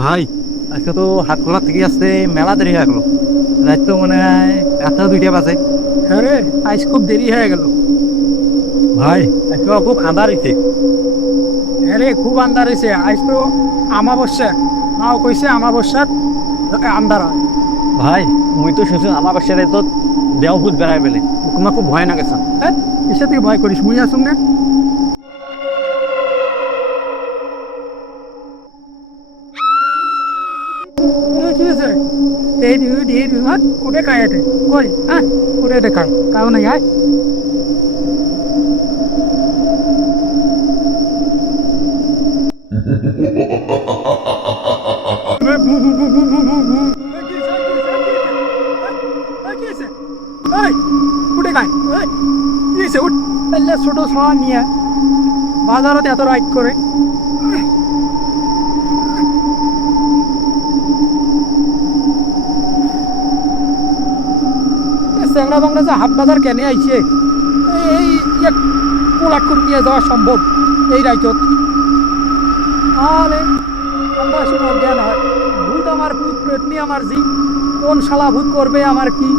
ভাই, আজকে তো হাট খোলা থেকে আসতে মেলা দেরি হয়ে গেল। রাত তো মনে হয় 1টা 2টা বাজে। হ্যাঁ রে, আজ খুব দেরি হয়ে গেল। ভাই, আজকে খুব আঁধার হইছে। হ্যাঁ রে, খুব আন্ধার হয়েছে আজ তো। আমাবস্যা, মাও কইছে আমাবস্যার আন্ধার হয়। ভাই, মুই তো শুনছি আমার বাসায় তো দেও ভূত বেড়াই বেলে। তোমার খুব ভয় না গেছে? হ্যাঁ, কিসে তুই ভয় করিস? মুই আসুন না। কি হয়েছে? এই দিবি দিয়ে দিবি মা, কোটে খায় এটে কই? হ্যাঁ, কোটে এটে খায় কাউ নাই আয়। ছোট ছাওয়া নিয়ে বাজারত এত রাইড করে। চ্যাংড়া বাংলা যে হাট বাজার কেনে আইছে, এই পোলাট করে নিয়ে যাওয়া সম্ভব এই রাইতত? আরে আমরা শুনে অজ্ঞান হয়। ভূত আমার ভূত, প্রেতনি আমার জি, কোন শালা ভূত করবে আমার কি?